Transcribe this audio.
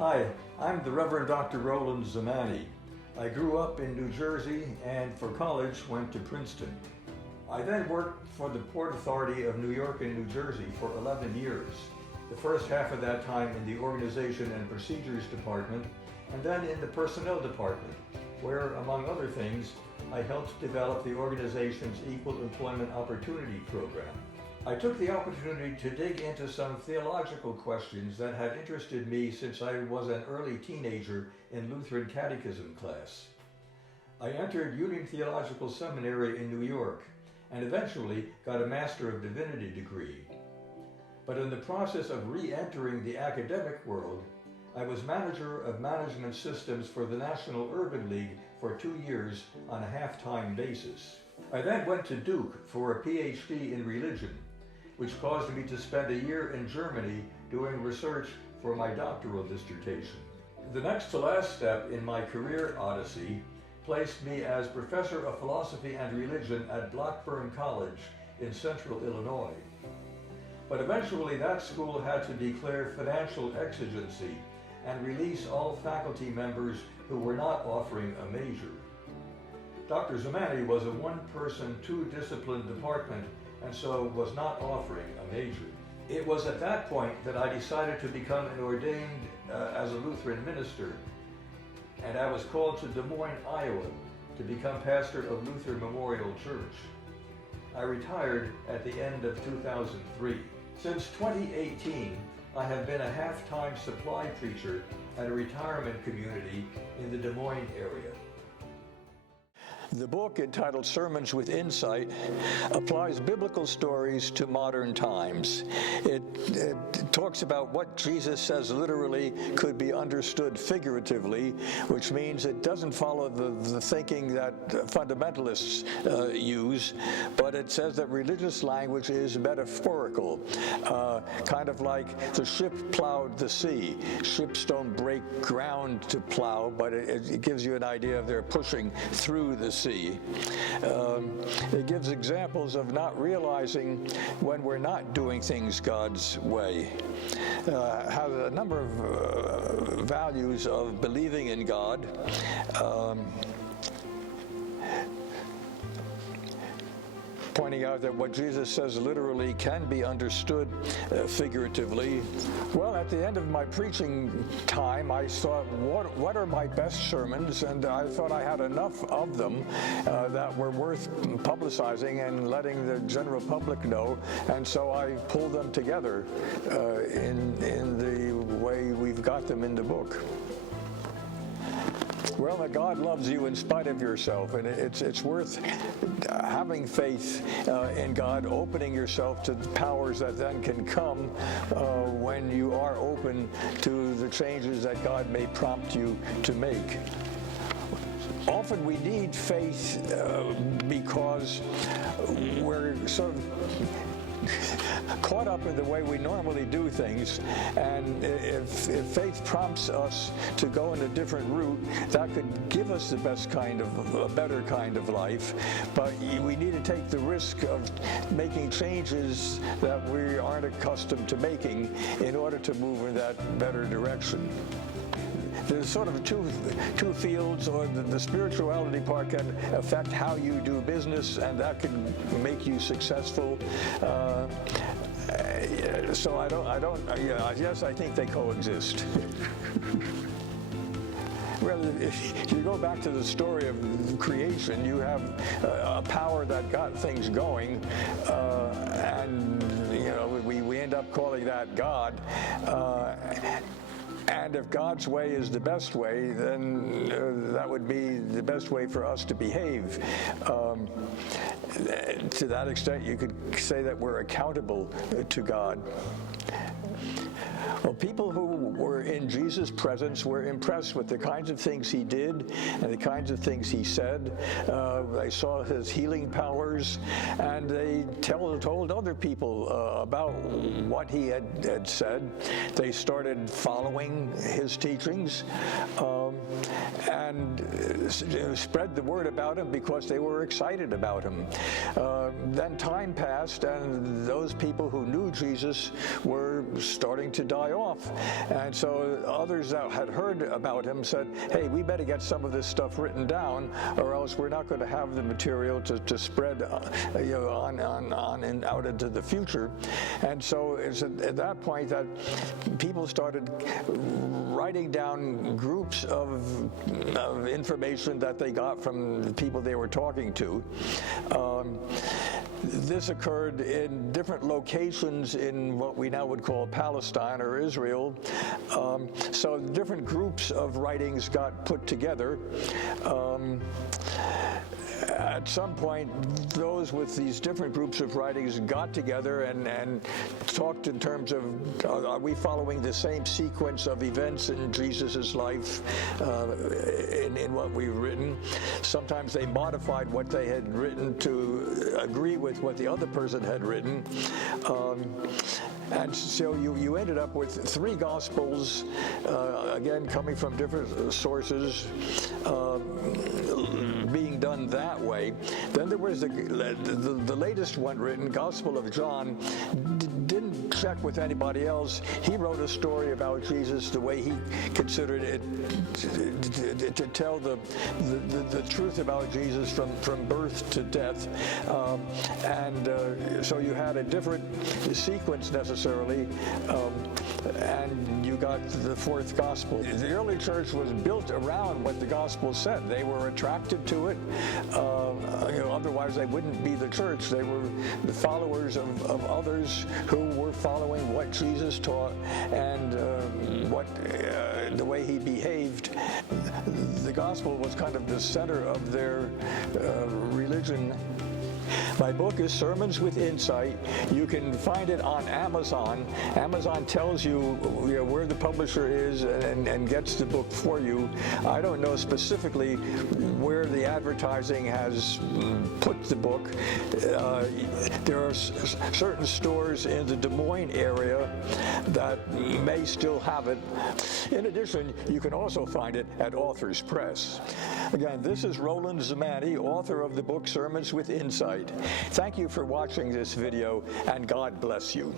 Hi, I'm the Reverend Dr. Roland Zimany. I grew up in New Jersey and for college went to Princeton. I then worked for the Port Authority of New York and New Jersey for 11 years. The first half of that time in the Organization and Procedures Department, and then in the Personnel Department, where, among other things, I helped develop the organization's Equal Employment Opportunity Program. I took the opportunity to dig into some theological questions that had interested me since I was an early teenager in Lutheran catechism class. I entered Union Theological Seminary in New York and eventually got a Master of Divinity degree. But in the process of re-entering the academic world, I was manager of management systems for the National Urban League for 2 years on a half-time basis. I then went to Duke for a PhD in religion, which caused me to spend a year in Germany doing research for my doctoral dissertation. The next to last step in my career odyssey placed me as professor of philosophy and religion at Blackburn College in central Illinois. But eventually that school had to declare financial exigency and release all faculty members who were not offering a major. Dr. Zimany was a one-person, two-discipline department and so was not offering a major. It was at that point that I decided to become ordained as a Lutheran minister, and I was called to Des Moines, Iowa, to become pastor of Luther Memorial Church. I retired at the end of 2003. Since 2018, I have been a half-time supply preacher at a retirement community in the Des Moines area. The book, entitled Sermons with Insight, applies biblical stories to modern times. It talks about what Jesus says literally could be understood figuratively, which means it doesn't follow the thinking that fundamentalists use, but it says that religious language is metaphorical, kind of like the ship plowed the sea. Ships don't break ground to plow, but it gives you an idea of they're pushing through the sea. It gives examples of not realizing when we're not doing things God's way. Has a number of values of believing in God. Pointing out that what Jesus says literally can be understood figuratively. Well, at the end of my preaching time, I thought, what are my best sermons? And I thought I had enough of them that were worth publicizing and letting the general public know. And so I pulled them together in the way we've got them in the book. Well, that God loves you in spite of yourself, and it's worth having faith in God, opening yourself to the powers that then can come when you are open to the changes that God may prompt you to make. Often we need faith because we're sort of caught up in the way we normally do things, and if faith prompts us to go in a different route, that could give us the a better kind of life, but we need to take the risk of making changes that we aren't accustomed to making in order to move in that better direction. There's sort of two fields, or the spirituality part can affect how you do business, and that can make you successful. So yes, I think they coexist. Well, if you go back to the story of creation, you have a power that got things going, and we end up calling that God. And if God's way is the best way, then that would be the best way for us to behave. To that extent, you could say that we're accountable to God. Well, people who were in Jesus' presence were impressed with the kinds of things he did and the kinds of things he said. They saw his healing powers, and they told other people about what he had said. They started following his teachings and spread the word about him because they were excited about him. Then time passed, and those people who knew Jesus were starting to die off. And so others that had heard about him said, hey, we better get some of this stuff written down, or else we're not going to have the material to spread on and out into the future. And so it's at that point that people started writing down groups of information that they got from the people they were talking to. This occurred in different locations in what we now would call Palestine or Israel. So different groups of writings got put together. At some point, those with these different groups of writings got together and talked in terms of, are we following the same sequence of events in Jesus' life in what we've written? Sometimes they modified what they had written to agree with what the other person had written. And so you ended up with 3 Gospels, again, coming from different sources, being done that way. Then there was the latest one written, Gospel of John, didn't check with anybody else. He wrote a story about Jesus the way he considered it to tell the truth about Jesus from birth to death. So you had a different sequence necessarily, and you got the 4th Gospel. The early church was built around what the Gospel said. They were attracted to it. Otherwise they wouldn't be the church. They were the followers of others who were following what Jesus taught and the way he behaved. The Gospel was kind of the center of their religion. My book is Sermons with Insight. You can find it on Amazon. Amazon tells you, where the publisher is and gets the book for you. I don't know specifically where the advertising has put the book. There are certain stores in the Des Moines area that may still have it. In addition, you can also find it at Authors Press. Again, this is Roland Zimany, author of the book Sermons with Insight. Thank you for watching this video, and God bless you.